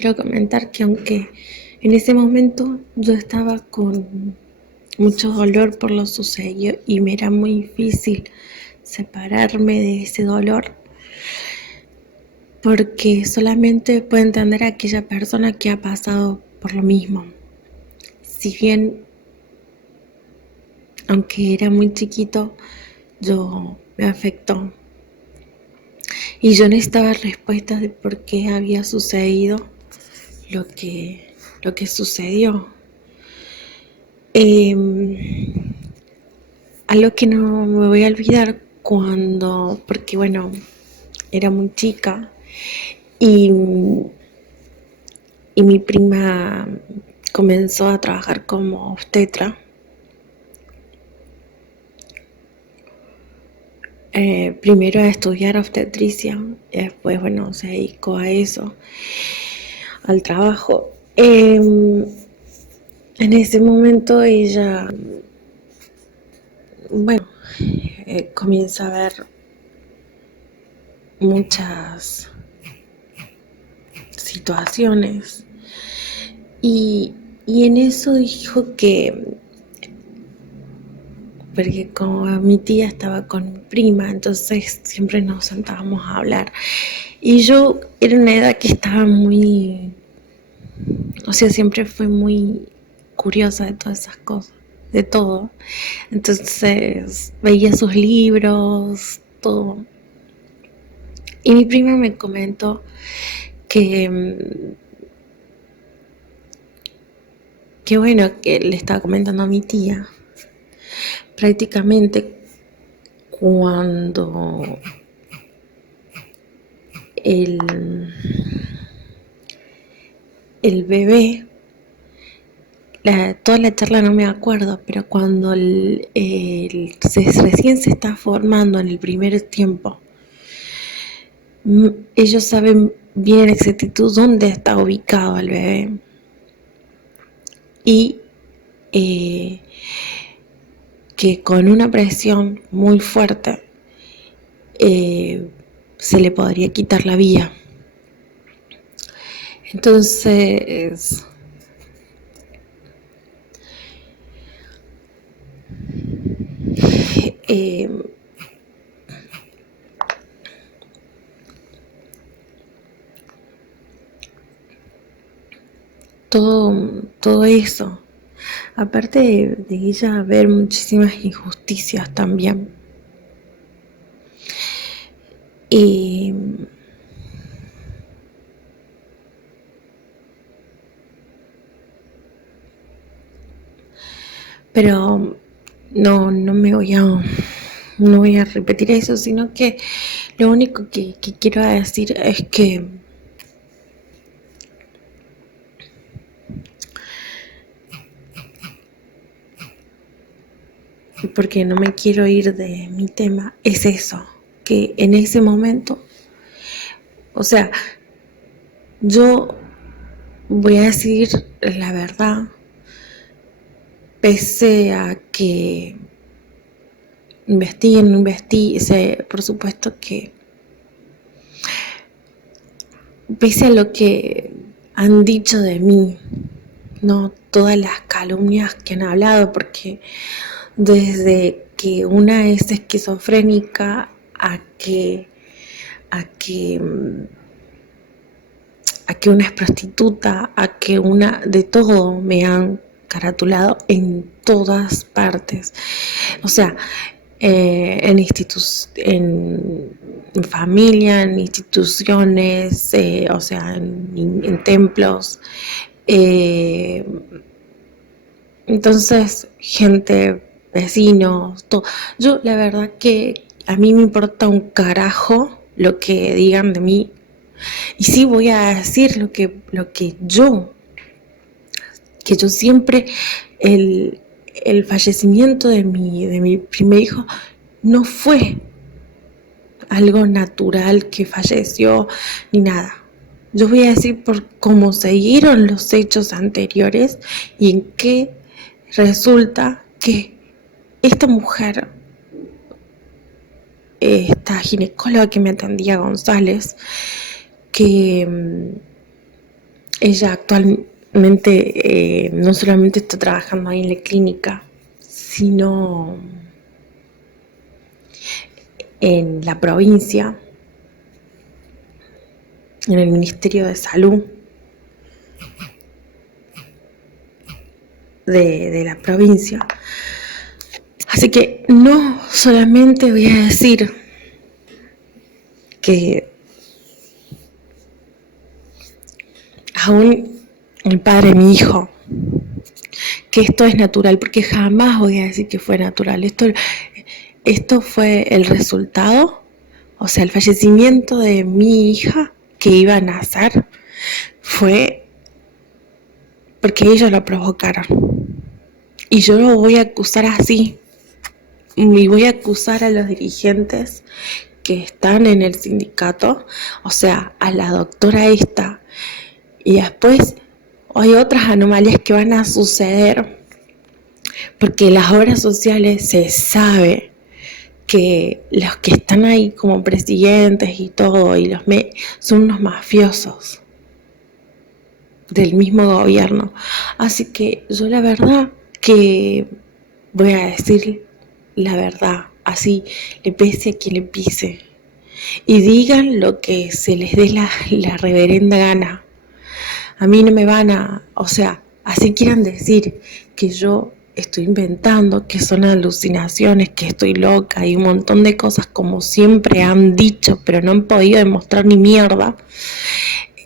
quiero comentar que aunque en ese momento yo estaba con mucho dolor por lo sucedido y me era muy difícil separarme de ese dolor, porque solamente puede entender a aquella persona que ha pasado por lo mismo. Si bien, aunque era muy chiquito, me afectó y yo necesitaba respuestas de por qué había sucedido lo que sucedió. Algo que no me voy a olvidar porque bueno, era muy chica y mi prima comenzó a trabajar como obstetra. Primero a estudiar obstetricia y después, bueno, se dedicó a eso, al trabajo. En ese momento ella, bueno, comienza a ver muchas situaciones y en eso dijo que, porque como mi tía estaba con mi prima, entonces siempre nos sentábamos a hablar y yo era una edad que estaba siempre fue muy curiosa de todas esas cosas, de todo. Entonces veía sus libros, todo. Y mi prima me comentó que bueno, que le estaba comentando a mi tía, prácticamente cuando el bebé, toda la charla no me acuerdo, pero cuando recién se está formando en el primer tiempo, ellos saben bien en exactitud dónde está ubicado el bebé y que con una presión muy fuerte se le podría quitar la vida. Entonces todo eso, aparte de ella ver muchísimas injusticias también, pero no voy a repetir eso, sino que lo único que quiero decir es que porque no me quiero ir de mi tema, es eso, que en ese momento, o sea, yo voy a decir la verdad, pese a que investiguen, por supuesto que pese a lo que han dicho de mí, no todas las calumnias que han hablado, porque desde que una es esquizofrénica a que una es prostituta, a que una de todo me han caratulado en todas partes, o sea, en familia, en instituciones, o sea, en templos. Entonces, gente, vecinos, todo. Yo la verdad que a mí me importa un carajo lo que digan de mí. Y sí voy a decir lo que yo siempre, el fallecimiento de mi primer hijo no fue algo natural que falleció ni nada. Yo voy a decir por cómo siguieron los hechos anteriores y en qué resulta que esta mujer, esta ginecóloga que me atendía, González, que Ella actualmente no solamente está trabajando ahí en la clínica, sino en la provincia, en el Ministerio de Salud de la provincia. Así que no solamente voy a decir que aún el padre de mi hijo, que esto es natural, porque jamás voy a decir que fue natural. Esto fue el resultado, o sea, el fallecimiento de mi hija que iba a nacer fue porque ellos lo provocaron. Y yo lo voy a acusar así. Y voy a acusar a los dirigentes que están en el sindicato, o sea, a la doctora esta. Y después hay otras anomalías que van a suceder, porque las obras sociales se sabe que los que están ahí como presidentes y todo, y son unos mafiosos del mismo gobierno. Así que yo la verdad que voy a decir la verdad, así le pese a quien le pise, y digan lo que se les dé la reverenda gana. A mí no me van a, o sea, así quieran decir que yo estoy inventando, que son alucinaciones, que estoy loca y un montón de cosas como siempre han dicho, pero no han podido demostrar ni mierda.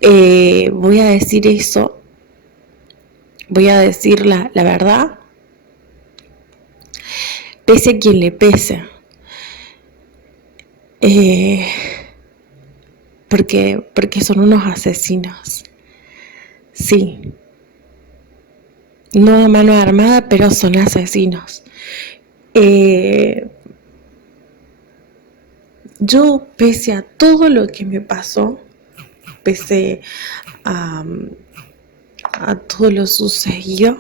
Voy a decir eso, voy a decir la verdad, pese a quien le pese. Porque son unos asesinos. Sí. No a mano armada, pero son asesinos. Yo, pese a todo lo que me pasó, pese a todo lo sucedido,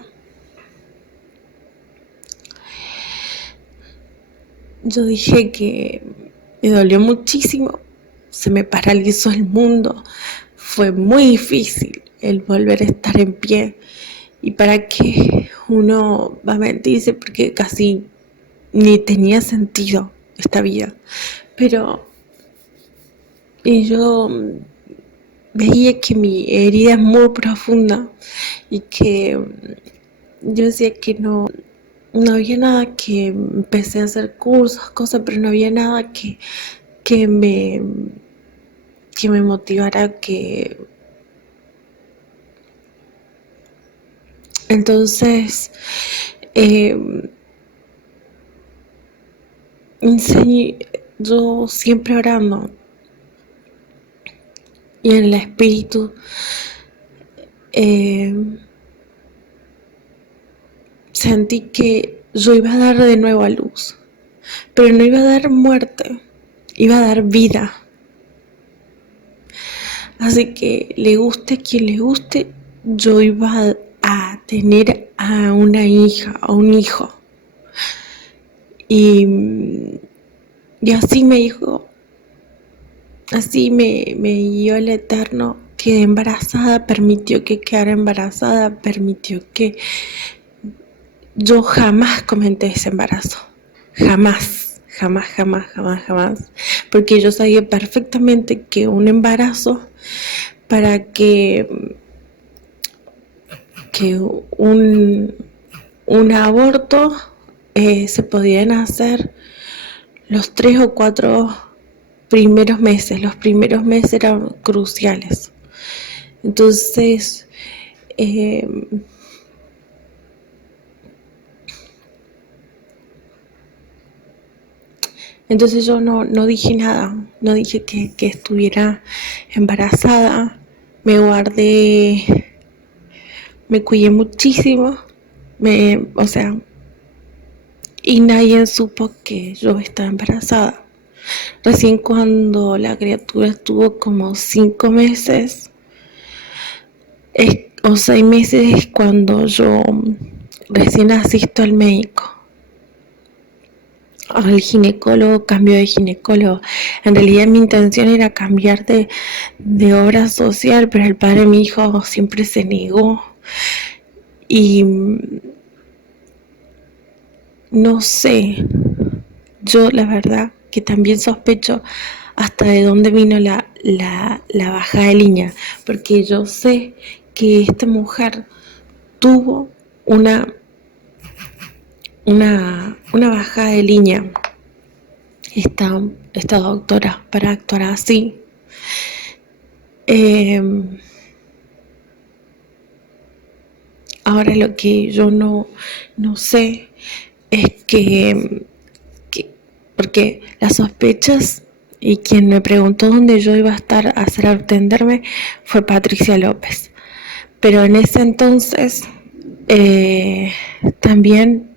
yo dije que me dolió muchísimo, se me paralizó el mundo, fue muy difícil el volver a estar en pie. Y para qué uno va a mentirse, porque casi ni tenía sentido esta vida. Pero yo veía que mi herida es muy profunda y que yo decía que no había nada, que empecé a hacer cursos, cosas, pero no había nada que me motivara, entonces yo siempre orando y en el espíritu sentí que yo iba a dar de nuevo a luz, pero no iba a dar muerte, iba a dar vida. Así que le guste quien le guste, yo iba a tener a una hija, a un hijo. Y así me dijo, así me guió el Eterno. Quedé embarazada, permitió que quedara embarazada, permitió que yo jamás comenté ese embarazo. Jamás, porque yo sabía perfectamente que un embarazo, para que un aborto se podían hacer los 3 o 4 primeros meses. Los primeros meses eran cruciales. Entonces yo no dije nada, no dije que estuviera embarazada. Me guardé, me cuidé muchísimo, o sea, y nadie supo que yo estaba embarazada. Recién cuando la criatura estuvo como 5 meses o 6 meses es cuando yo recién asisto al médico. al ginecólogo, cambio de ginecólogo. En realidad mi intención era cambiar de obra social, pero el padre de mi hijo siempre se negó. Y no sé, yo la verdad que también sospecho hasta de dónde vino la bajada de línea, porque yo sé que esta mujer tuvo una bajada de línea, esta doctora, para actuar así. Ahora lo que yo no sé es que porque las sospechas y quien me preguntó dónde yo iba a estar a hacer atenderme fue Patricia López. Pero en ese entonces también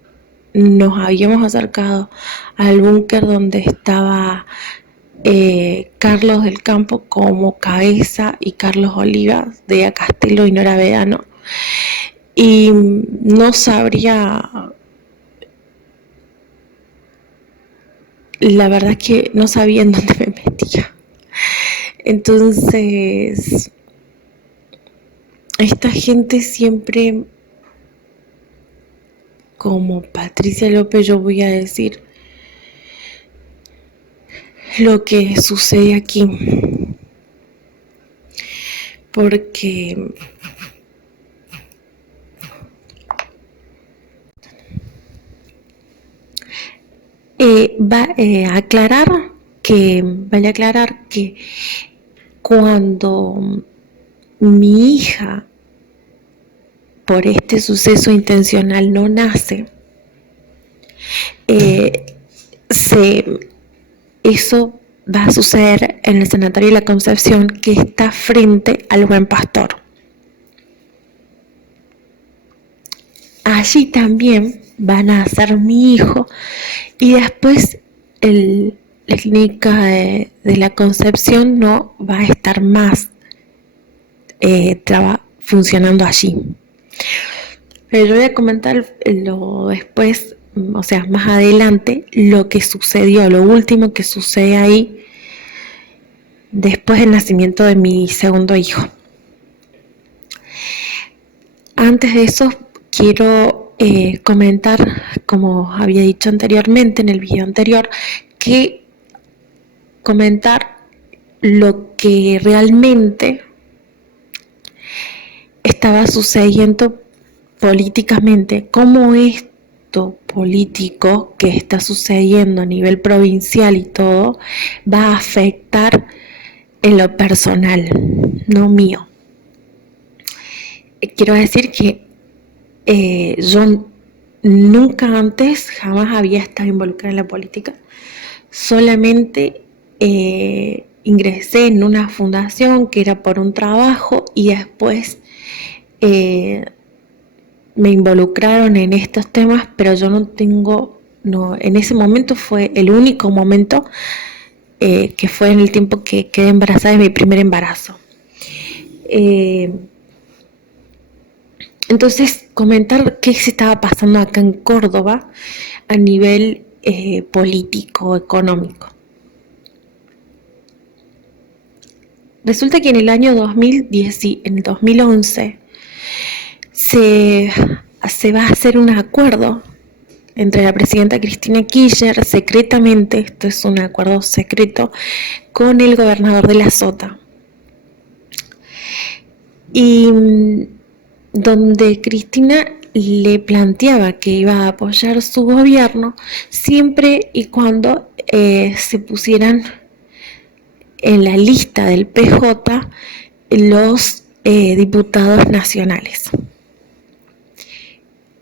nos habíamos acercado al búnker donde estaba Carlos del Campo como cabeza y Carlos Oliva de Castelo y Nora Vedano. Y no sabría, la verdad es que no sabía en dónde me metía. Entonces, esta gente siempre, como Patricia López, yo voy a decir lo que sucede aquí. Porque vale aclarar que cuando mi hija por este suceso intencional no nace, eso va a suceder en el Sanatorio de la Concepción, que está frente al Buen Pastor. Allí también van a nacer mi hijo y después la clínica de la Concepción no va a estar más funcionando allí. Pero yo voy a comentar lo después, o sea, más adelante, lo que sucedió, lo último que sucede ahí después del nacimiento de mi segundo hijo. Antes de eso, quiero comentar, como había dicho anteriormente en el video anterior, que comentar lo que realmente estaba sucediendo políticamente, cómo esto político que está sucediendo a nivel provincial y todo va a afectar en lo personal, no mío. Quiero decir que yo nunca antes, jamás había estado involucrada en la política, solamente ingresé en una fundación que era por un trabajo y después me involucraron en estos temas, pero yo en ese momento fue el único momento que fue en el tiempo que quedé embarazada de mi primer embarazo. Entonces, comentar qué se estaba pasando acá en Córdoba a nivel político, económico. Resulta que en el año 2011 se va a hacer un acuerdo entre la presidenta Cristina Kirchner, secretamente, esto es un acuerdo secreto, con el gobernador de La Sota. Y donde Cristina le planteaba que iba a apoyar su gobierno siempre y cuando se pusieran en la lista del PJ los diputados nacionales.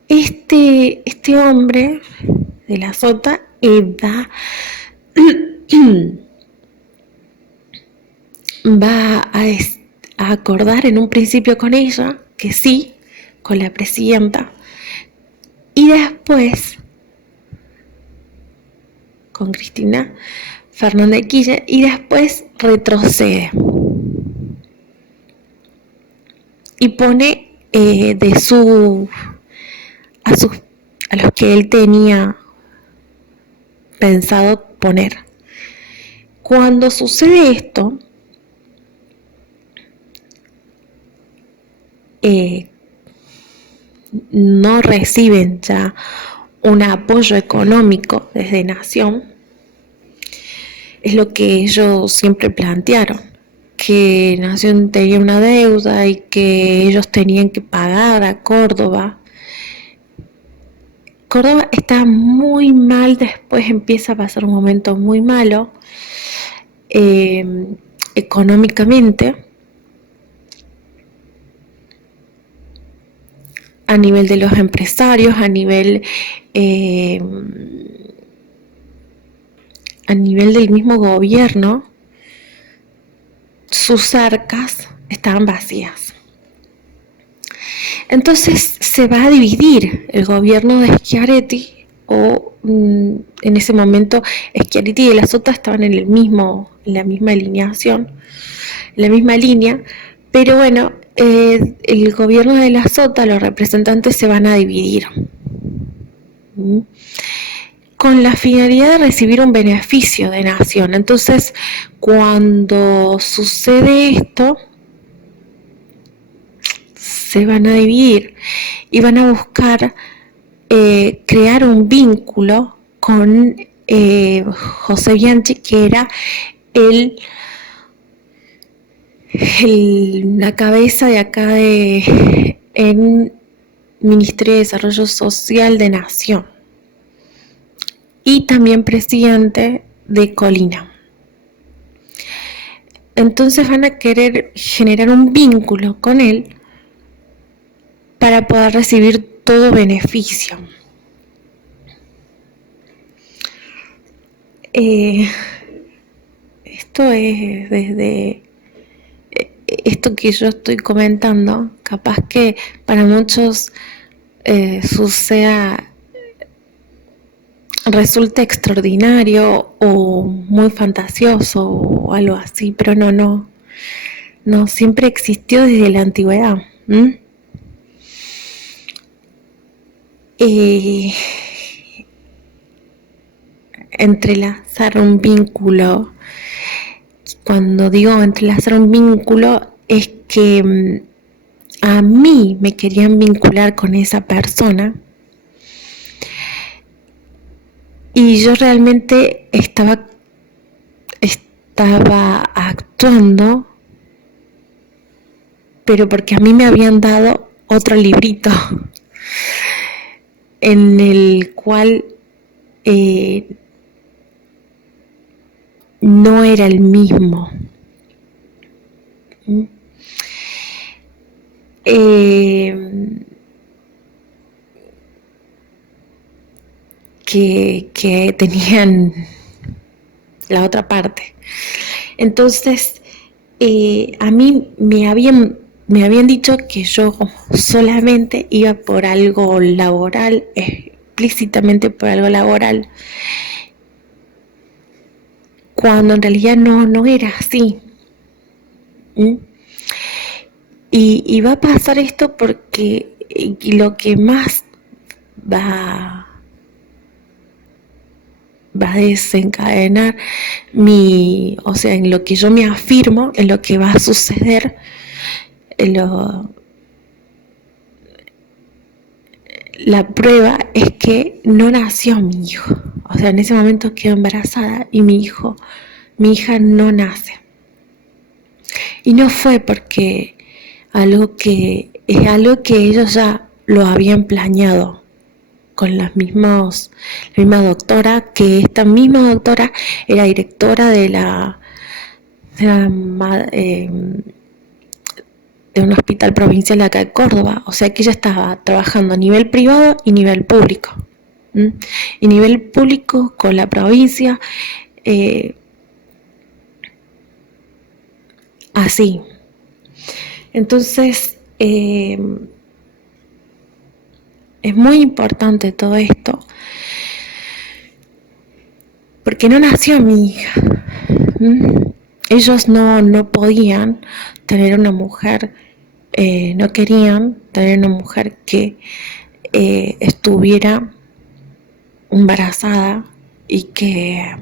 Este hombre de La Sota va a acordar en un principio con ella, que sí, con la presidenta, y después con Cristina Fernández de Kirchner, y después retrocede y pone a los que él tenía pensado poner. Cuando sucede esto, no reciben ya un apoyo económico desde Nación, es lo que ellos siempre plantearon, que Nación tenía una deuda y que ellos tenían que pagar a Córdoba. Córdoba está muy mal, después empieza a pasar un momento muy malo económicamente, a nivel de los empresarios, a nivel del mismo gobierno. Sus arcas estaban vacías. Entonces se va a dividir el gobierno de Schiaretti, o en ese momento Schiaretti y de la Sota estaban en la misma alineación, en la misma línea, pero bueno, el gobierno de la Sota, los representantes se van a dividir con la finalidad de recibir un beneficio de Nación. Entonces, cuando sucede esto, se van a dividir y van a buscar crear un vínculo con José Bianchi, que era la cabeza de acá en Ministerio de Desarrollo Social de Nación y también presidente de Colina. Entonces van a querer generar un vínculo con él para poder recibir todo beneficio. Esto es desde esto que yo estoy comentando, capaz que para muchos resulta extraordinario o muy fantasioso o algo así, pero no, siempre existió desde la antigüedad. Entrelazar un vínculo, cuando digo entrelazar un vínculo, es que a mí me querían vincular con esa persona y yo realmente estaba actuando, pero porque a mí me habían dado otro librito en el cual no era el mismo. Que tenían la otra parte. Entonces, a mí me habían dicho que yo solamente iba por algo laboral, explícitamente por algo laboral, cuando en realidad no era así. Y va a pasar esto porque lo que más va a desencadenar en lo que yo me afirmo, en lo que va a suceder, la prueba es que no nació mi hijo. O sea, en ese momento quedó embarazada y mi hija no nace. Y no fue porque es algo que ellos ya lo habían planeado con la misma doctora, que esta misma doctora era directora de un hospital provincial acá de Córdoba. O sea que ella estaba trabajando a nivel privado y nivel público. Y nivel público con la provincia, así. Entonces, es muy importante todo esto, porque no nació mi hija. Ellos no podían tener una mujer, no querían tener una mujer que estuviera embarazada y que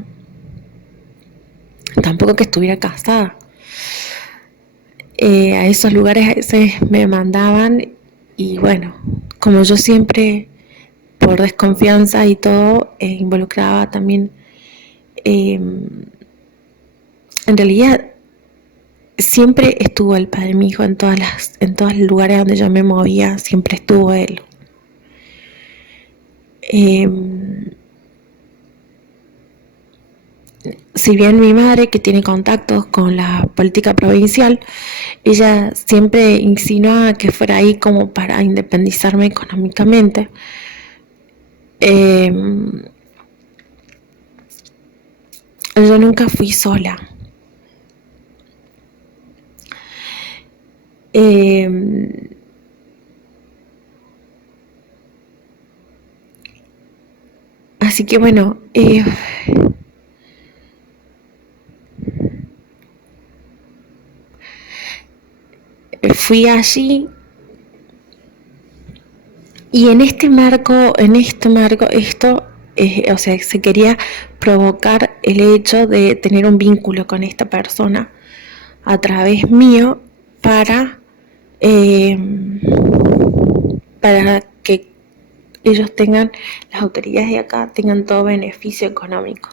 tampoco que estuviera casada. A esos lugares a veces me mandaban y bueno, como yo siempre por desconfianza y todo involucraba también, en realidad siempre estuvo el padre de mi hijo en todos los lugares donde yo me movía, siempre estuvo él. Si bien mi madre, que tiene contactos con la política provincial, ella siempre insinuaba que fuera ahí como para independizarme económicamente. Yo nunca fui sola. Así que bueno, fui allí y en este marco, esto, o sea, se quería provocar el hecho de tener un vínculo con esta persona a través mío para que ellos tengan, las autoridades de acá tengan todo beneficio económico.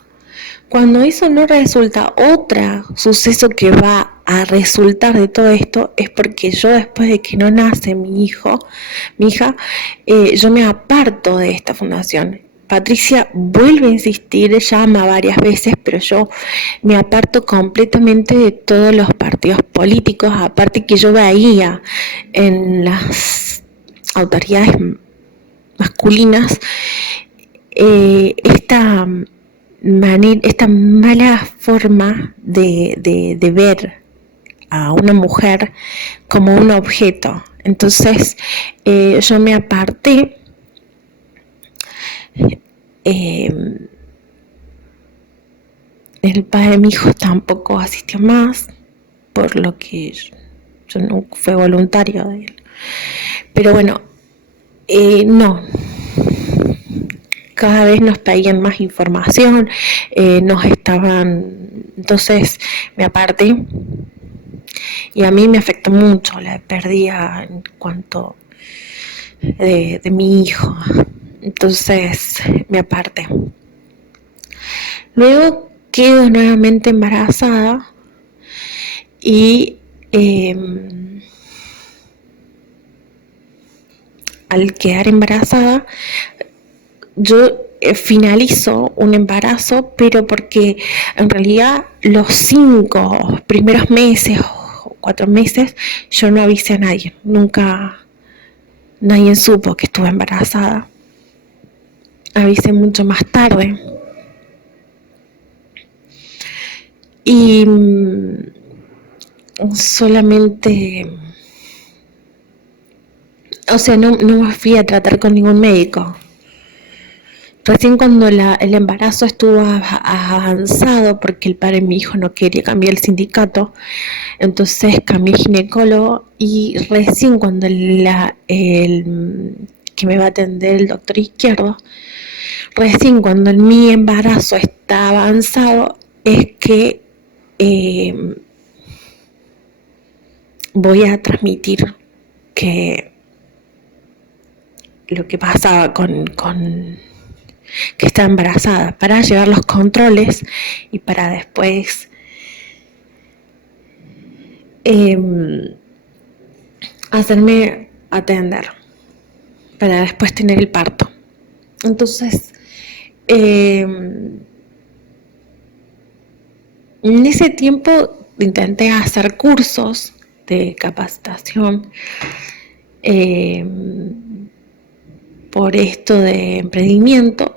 Cuando eso no resulta, otro suceso que va a resultar de todo esto es porque yo, después de que no nace mi hija, yo me aparto de esta fundación. Patricia vuelve a insistir, llama varias veces, pero yo me aparto completamente de todos los partidos políticos, aparte que yo veía en las autoridades masculinas esta mala forma de ver a una mujer como un objeto. Entonces yo me aparté. El padre de mi hijo tampoco asistió más, por lo que yo no fue voluntario de él. Pero bueno, no. Cada vez nos pedían más información, entonces me aparté y a mí me afectó mucho la pérdida en cuanto de mi hijo. Entonces me aparté. Luego quedo nuevamente embarazada y al quedar embarazada yo finalizo un embarazo, pero porque en realidad los 5 primeros meses o 4 meses yo no avisé a nadie, nunca nadie supo que estuve embarazada. Avisé mucho más tarde. Y solamente, o sea, no me fui a tratar con ningún médico. Recién cuando el embarazo estuvo avanzado, porque el padre de mi hijo no quería cambiar el sindicato, entonces cambié ginecólogo y recién cuando que me va a atender el doctor izquierdo, recién cuando mi embarazo está avanzado es que voy a transmitir que lo que pasaba con que está embarazada, para llevar los controles y para después hacerme atender, para después tener el parto. Entonces en ese tiempo intenté hacer cursos de capacitación por esto de emprendimiento,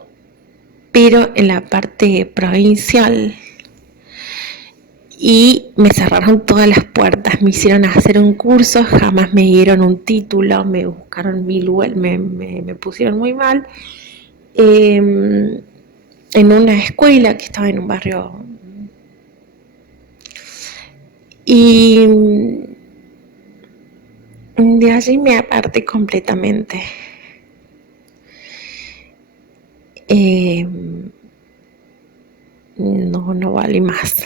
pero en la parte provincial, y me cerraron todas las puertas. Me hicieron hacer un curso, jamás me dieron un título, me buscaron me pusieron muy mal en una escuela que estaba en un barrio, y de allí me aparté completamente. no vale más.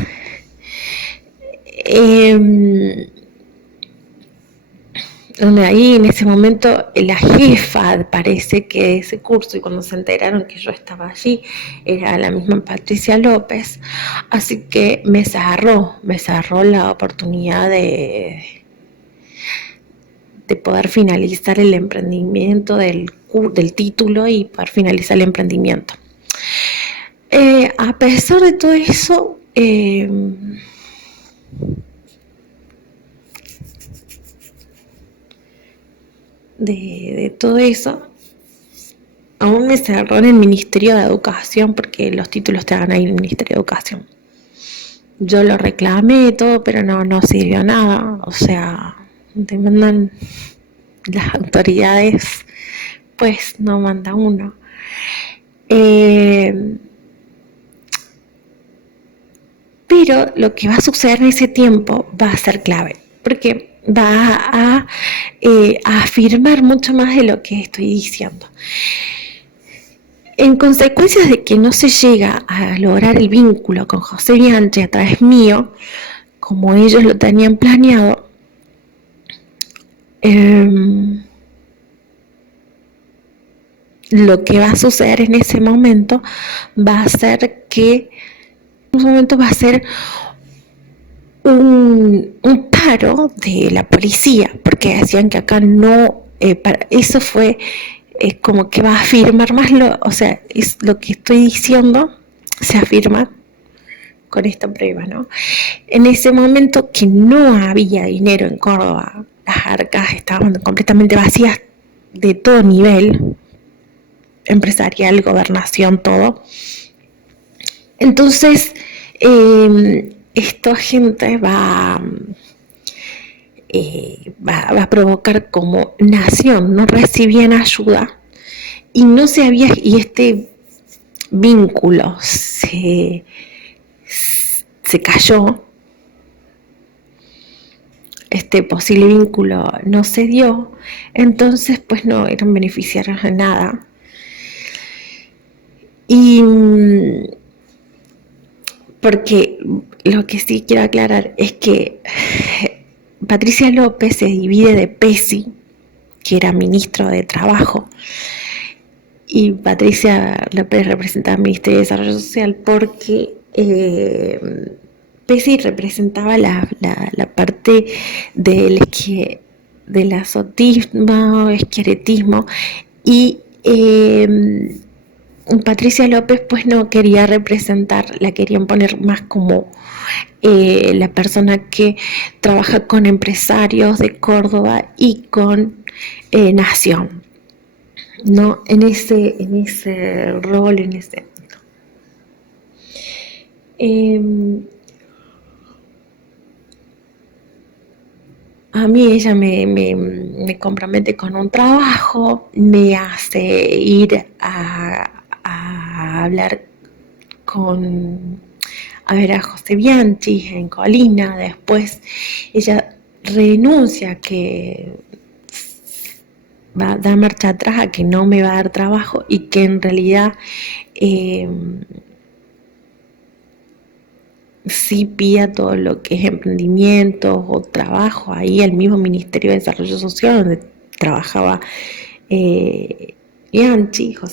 Donde ahí en ese momento la jefa parece que de ese curso, y cuando se enteraron que yo estaba allí, era la misma Patricia López, así que me cerró la oportunidad de poder finalizar el emprendimiento del título y poder finalizar el emprendimiento. A pesar de todo eso, de todo eso, aún me cerró en el Ministerio de Educación, porque los títulos te dan ahí en el Ministerio de Educación. Yo lo reclamé todo, pero no sirvió nada. O sea, te mandan las autoridades, pues no manda uno. Pero lo que va a suceder en ese tiempo va a ser clave, porque va a afirmar mucho más de lo que estoy diciendo. En consecuencia de que no se llega a lograr el vínculo con José Bianchi a través mío, como ellos lo tenían planeado, lo que va a suceder en ese momento va a ser que un paro de la policía, porque decían que acá no, eso fue como que va a afirmar más, o sea, es lo que estoy diciendo se afirma con esta prueba, ¿no? En ese momento que no había dinero en Córdoba, las arcas estaban completamente vacías de todo nivel, empresarial, gobernación, todo. Entonces, esta gente va a provocar como nación, no recibían ayuda y no se había, y este vínculo se cayó, este posible vínculo no se dio, entonces pues no eran beneficiarios de nada. Y porque lo que sí quiero aclarar es que Patricia López se divide de Pesi, que era ministro de Trabajo, y Patricia López representaba al Ministerio de Desarrollo Social, porque Pesi representaba la parte del azotismo, esqueletismo, y Patricia López pues no quería representar, la querían poner más como la persona que trabaja con empresarios de Córdoba y con Nación, ¿no? En ese rol, en ese... a mí ella me compromete con un trabajo, me hace ir a hablar a ver a José Bianchi en Colina. Después ella renuncia, que va a dar marcha atrás, a que no me va a dar trabajo, y que en realidad sí pida todo lo que es emprendimiento o trabajo ahí al mismo Ministerio de Desarrollo Social donde trabajaba José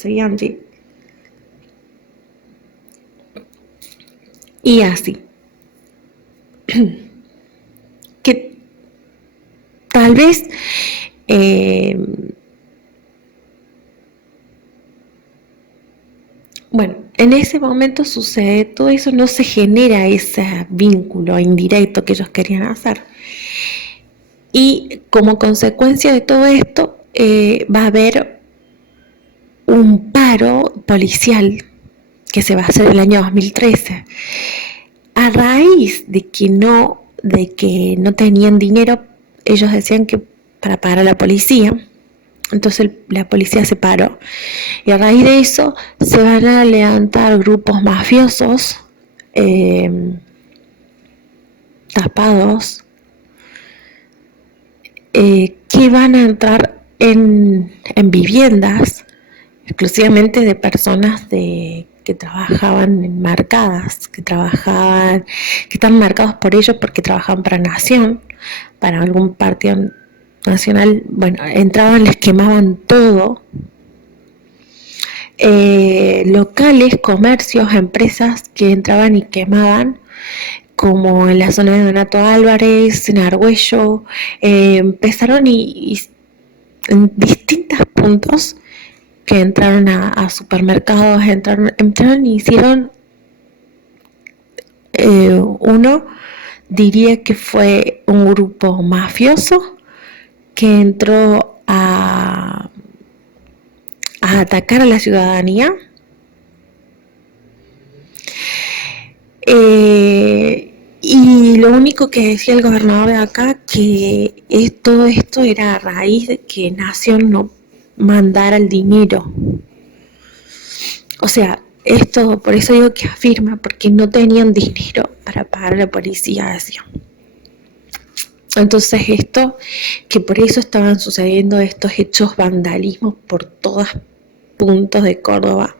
Bianchi. Y así. Que tal vez bueno, en ese momento sucede todo eso, no se genera ese vínculo indirecto que ellos querían hacer. Y como consecuencia de todo esto, va a haber un paro policial que se va a hacer el año 2013. A raíz de que no tenían dinero, ellos decían que para pagar a la policía. Entonces la policía se paró, y a raíz de eso se van a levantar grupos mafiosos tapados, que van a entrar en viviendas exclusivamente de personas que trabajaban enmarcadas, que están marcados por ellos porque trabajaban para Nación, para algún partido nacional. Bueno, entraban, les quemaban todo. Locales, comercios, empresas que entraban y quemaban, como en la zona de Donato Álvarez, en Argüello, empezaron y en distintos puntos que entraron a supermercados, entraron y hicieron, uno diría que fue un grupo mafioso que entró a atacar a la ciudadanía. Y lo único que decía el gobernador de acá, que todo esto era a raíz de que Nación no mandara el dinero. O sea, esto, por eso digo que afirma, porque no tenían dinero para pagar a la policía, decía. Entonces esto, que por eso estaban sucediendo estos hechos vandalismos por todos puntos de Córdoba,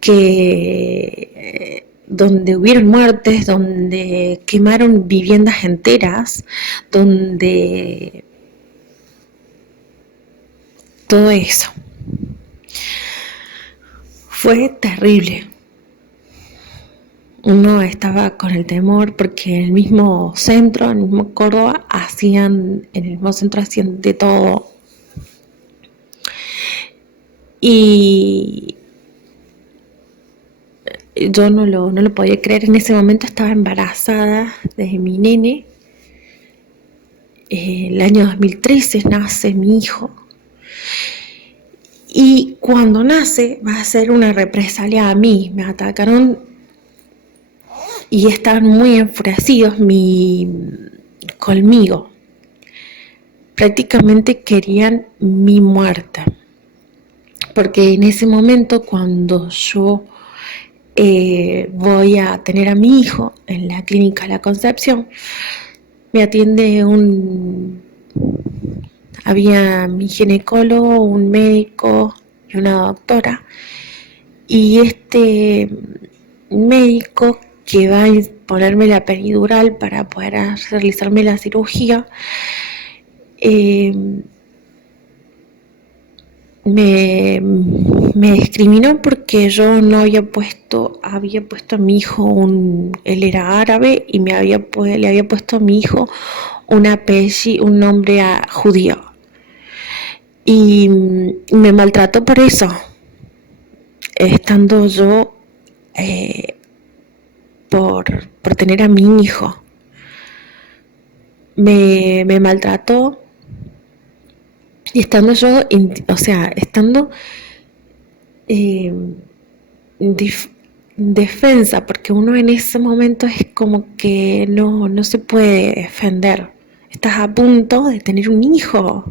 que donde hubieron muertes, donde quemaron viviendas enteras, donde todo eso. Fue terrible. Uno estaba con el temor porque en el mismo centro, en el mismo Córdoba, en el mismo centro hacían de todo. Y yo no lo podía creer. En ese momento estaba embarazada de mi nene. El año 2013 nace mi hijo. Y cuando nace va a ser una represalia a mí. Me atacaron y estaban muy enfurecidos conmigo. Prácticamente querían mi muerte. Porque en ese momento, cuando yo voy a tener a mi hijo en la clínica La Concepción, me atiende había mi ginecólogo, un médico y una doctora, y este médico que va a ponerme la peridural para poder realizarme la cirugía, me discriminó porque yo no había puesto a mi hijo él era árabe y le había puesto a mi hijo un nombre judío, y me maltrató por eso, estando yo por tener a mi hijo. Me maltrató. Y estando yo, estando defensa, porque uno en ese momento es como que no se puede defender. Estás a punto de tener un hijo,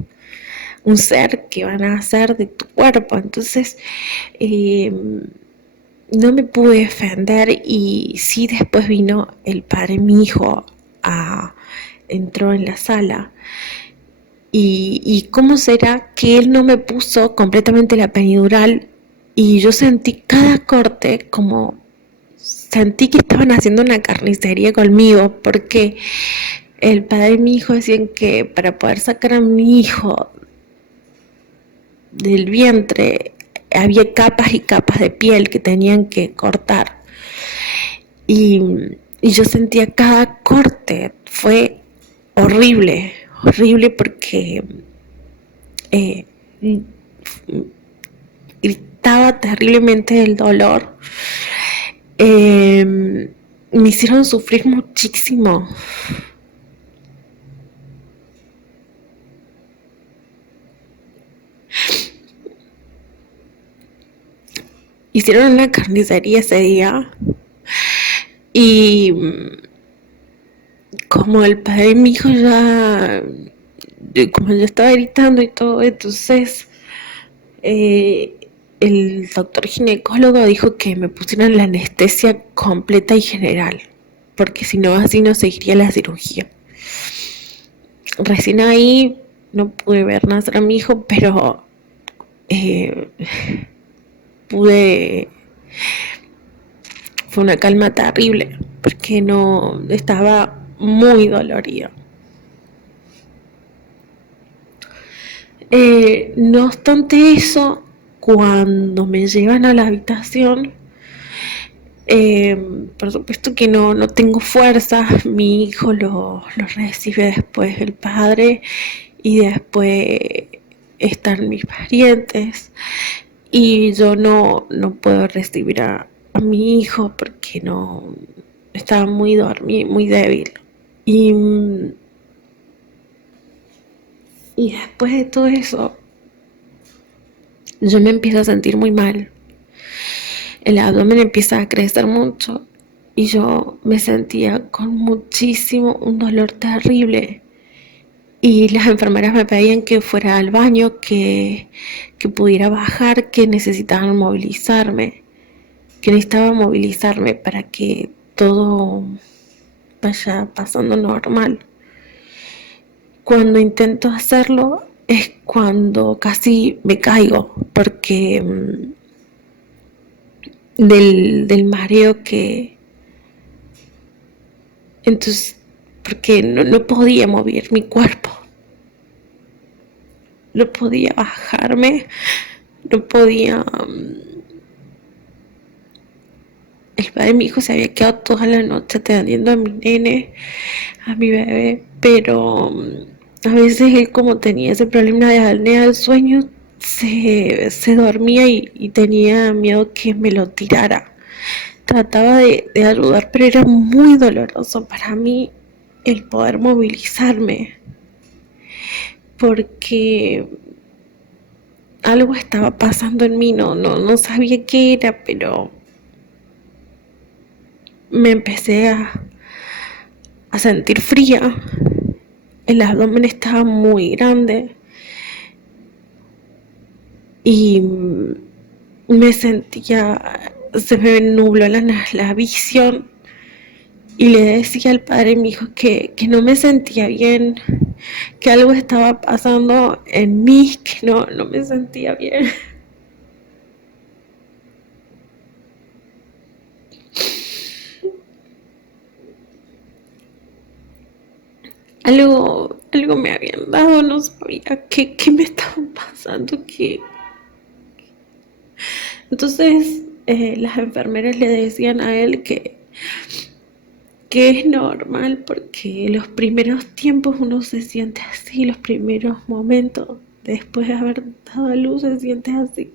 un ser que van a nacer de tu cuerpo. Entonces, no me pude defender, y sí, después vino el padre de mi hijo, entró en la sala. Y cómo será que él no me puso completamente la peridural, y yo sentí cada corte, como sentí que estaban haciendo una carnicería conmigo, porque el padre de mi hijo decían que para poder sacar a mi hijo del vientre había capas y capas de piel que tenían que cortar, y yo sentía cada corte. Fue horrible porque gritaba terriblemente del dolor. Me hicieron sufrir muchísimo. Hicieron una carnicería ese día, y como el padre de mi hijo como yo estaba gritando y todo, entonces el doctor ginecólogo dijo que me pusieran la anestesia completa y general, porque si no, así no seguiría la cirugía. Recién ahí no pude ver nacer a mi hijo, pero pude Fue una calma terrible porque no estaba muy dolorida. No obstante eso, cuando me llevan a la habitación, por supuesto que no tengo fuerzas. Mi hijo lo recibe después el padre y después están mis parientes, y yo no puedo recibir a mi hijo porque no estaba muy dormido, muy débil. Y después de todo eso, yo me empiezo a sentir muy mal. El abdomen empieza a crecer mucho y yo me sentía con muchísimo, un dolor terrible. Y las enfermeras me pedían que fuera al baño, que pudiera bajar, que necesitaba movilizarme para que todo vaya pasando normal. Cuando intento hacerlo es cuando casi me caigo, porque del mareo que... Entonces, porque no podía mover mi cuerpo, no podía bajarme, no podía... El padre de mi hijo se había quedado toda la noche atendiendo a mi nene, a mi bebé, pero a veces él, como tenía ese problema de apnea del sueño, se dormía y tenía miedo que me lo tirara. Trataba de ayudar, pero era muy doloroso para mí el poder movilizarme, porque algo estaba pasando en mí, no sabía qué era, pero me empecé a sentir fría. El abdomen estaba muy grande y me sentía, se me nubló la visión, y le decía al padre de mi hijo que no me sentía bien, que algo estaba pasando en mí, que no me sentía bien. Algo me habían dado, no sabía qué me estaba pasando, Entonces las enfermeras le decían a él que es normal, porque los primeros tiempos uno se siente así, los primeros momentos después de haber dado a luz se siente así.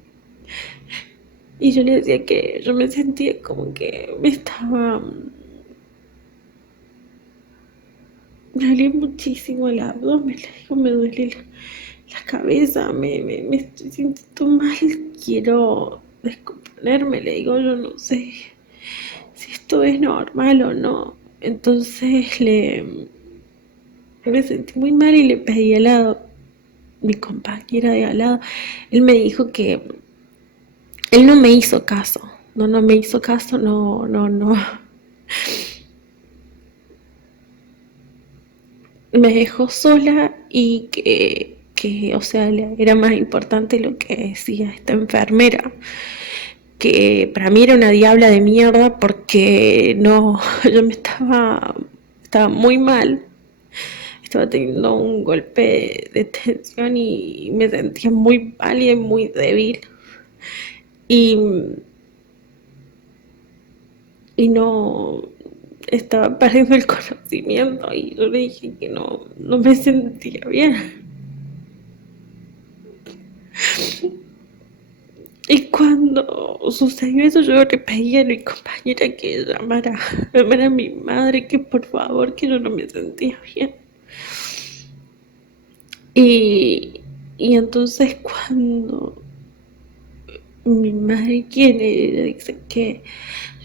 Y yo le decía que yo me sentía como que me dolía muchísimo el abdomen, le digo, me duele la cabeza, me estoy sintiendo mal, quiero descomponerme, le digo, yo no sé si esto es normal o no. Entonces me sentí muy mal y le pedí helado. Mi compañera de al lado, él me dijo que él no me hizo caso, no me hizo caso, no. Me dejó sola, y o sea, era más importante lo que decía esta enfermera, que para mí era una diabla de mierda, porque yo estaba muy mal, estaba teniendo un golpe de tensión y me sentía muy pálida y muy débil, y no estaba perdiendo el conocimiento, y yo le dije que no me sentía bien. Y cuando sucedió eso, yo le pedí a mi compañera que llamara a mi madre, que por favor, que yo no me sentía bien. Y entonces, cuando mi madre quiere, dice que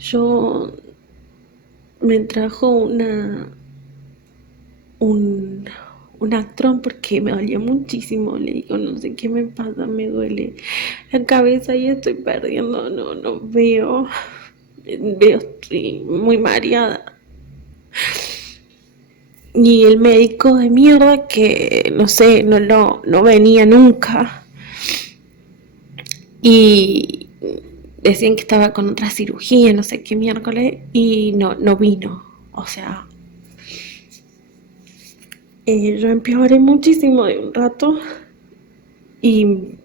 yo me trajo un Actron porque me dolía muchísimo. Le digo, no sé qué me pasa, me duele la cabeza y estoy perdiendo, no veo, estoy muy mareada. Y el médico de mierda, que no sé, no venía nunca, y decían que estaba con otra cirugía, no sé qué miércoles, y no vino. O sea, yo empeoré muchísimo de un rato y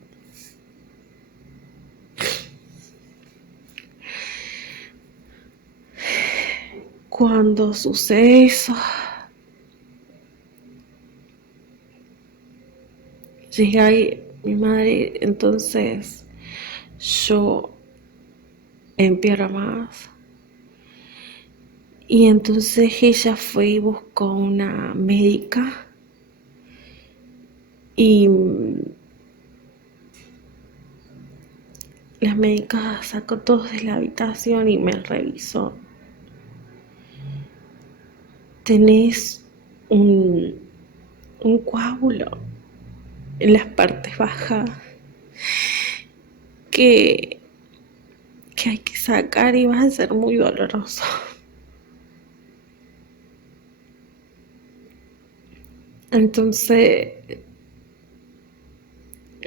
cuando sucede eso, llega ahí mi madre, entonces yo empeoro más. Y entonces ella fue y buscó una médica y la médica sacó todos de la habitación y me revisó. Tenés un, un coágulo en las partes bajas que, que hay que sacar y va a ser muy doloroso. Entonces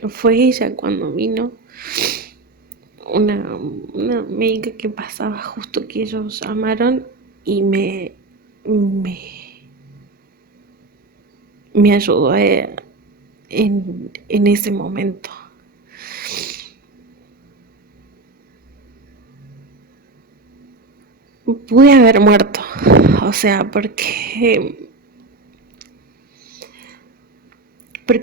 fue ella cuando vino, una médica que pasaba justo que ellos llamaron y me, me ayudó en ese momento. Pude haber muerto, o sea, porque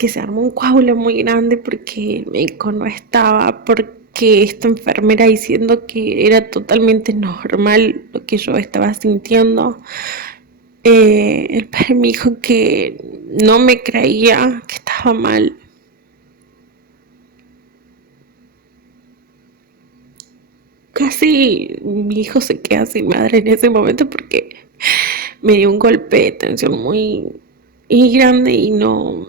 se armó un coágulo muy grande, porque el médico no estaba, porque esta enfermera diciendo que era totalmente normal lo que yo estaba sintiendo. El padre me dijo que no me creía, que estaba mal. Casi mi hijo se queda sin madre en ese momento porque me dio un golpe de tensión muy grande y no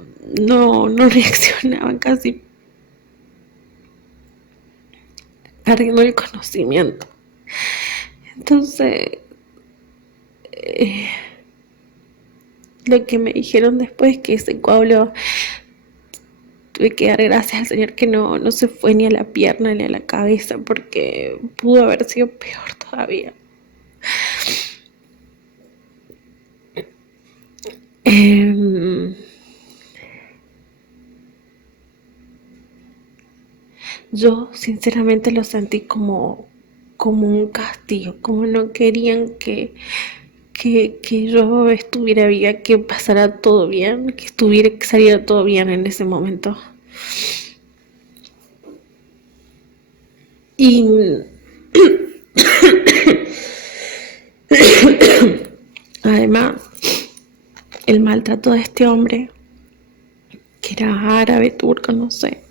reaccionaba, casi perdiendo el conocimiento. Entonces, lo que me dijeron después es que ese coágulo tuve que dar gracias al Señor que no se fue ni a la pierna ni a la cabeza, porque pudo haber sido peor todavía. Eh, yo sinceramente lo sentí como un castigo, como no querían que yo estuviera bien, que pasara todo bien, que saliera todo bien en ese momento. Y además, el maltrato de este hombre, que era árabe, turco, no sé,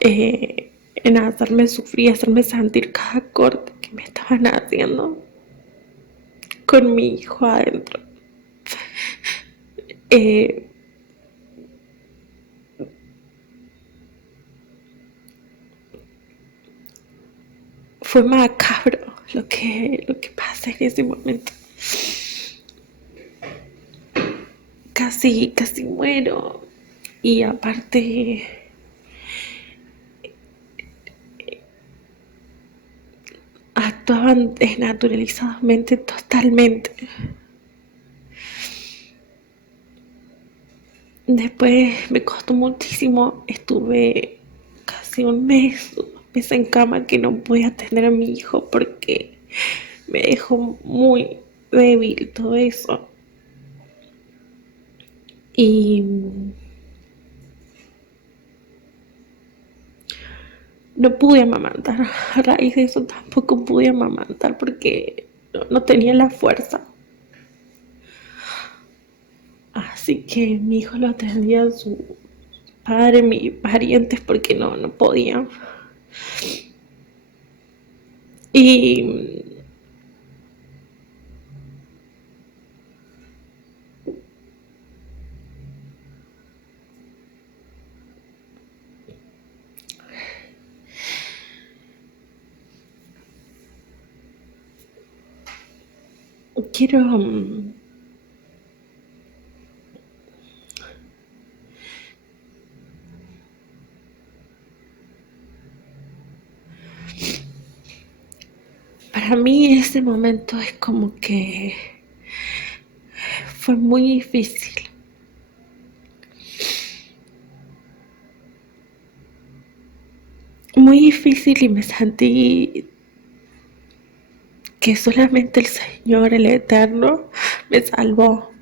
en hacerme sufrir, hacerme sentir cada corte que me estaban haciendo con mi hijo adentro. Eh, fue macabro lo que pasa en ese momento. Casi muero. Y aparte, actuaban desnaturalizadamente totalmente. Después me costó muchísimo, estuve casi un mes en cama que no podía atender a mi hijo porque me dejó muy débil todo eso. Y no pude amamantar, a raíz de eso tampoco pude amamantar porque no tenía la fuerza. Así que mi hijo lo atendía a su padre, mis parientes, porque no podía. Y quiero para mí ese momento es como que fue muy difícil. Muy difícil y me sentí que solamente el Señor, el Eterno, me salvó.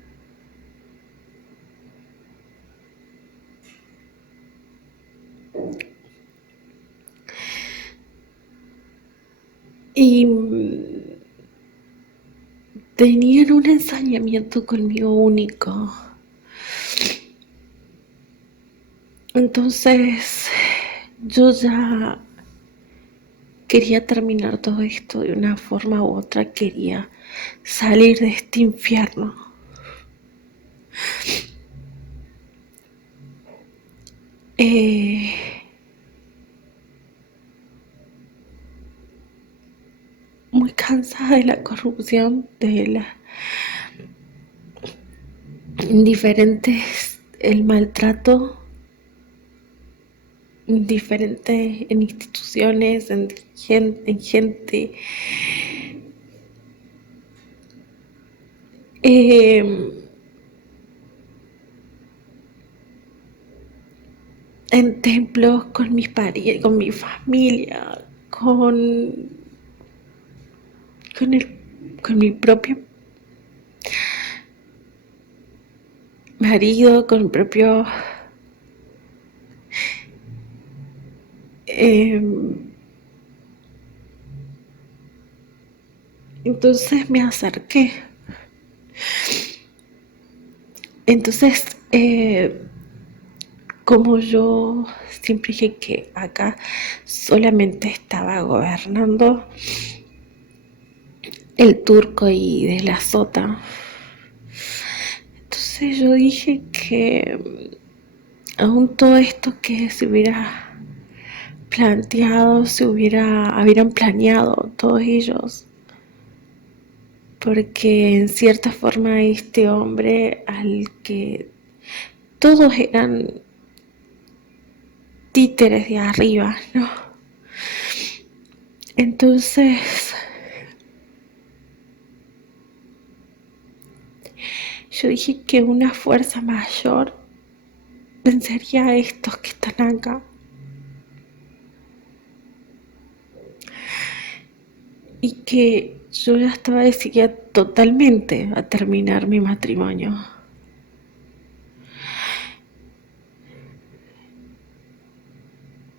Y tenían un ensañamiento conmigo único. Entonces yo ya quería terminar todo esto de una forma u otra, quería salir de este infierno. Muy cansada de la corrupción, de la indiferentes, el maltrato indiferente en instituciones, en gente. En templos, con mis parientes, con mi familia, con mi propio marido, con mi propio entonces me acerqué. Entonces, como yo siempre dije que acá solamente estaba gobernando el turco y de la sota, entonces yo dije que aún todo esto que se hubiera planteado, hubieran planeado todos ellos, porque en cierta forma este hombre al que todos eran títeres de arriba, ¿no? Entonces yo dije que una fuerza mayor vencería a estos que están acá. Y que yo ya estaba decidida totalmente a terminar mi matrimonio.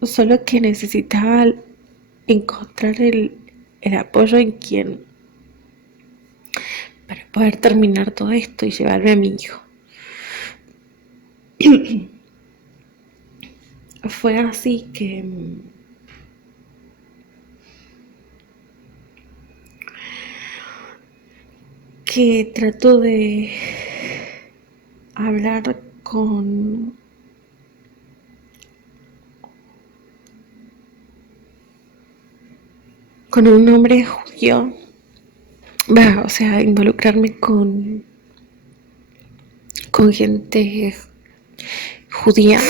Solo que necesitaba encontrar el apoyo en quien para poder terminar todo esto y llevarme a mi hijo. Fue así que trato de hablar con un hombre judío, o sea, involucrarme con gente judía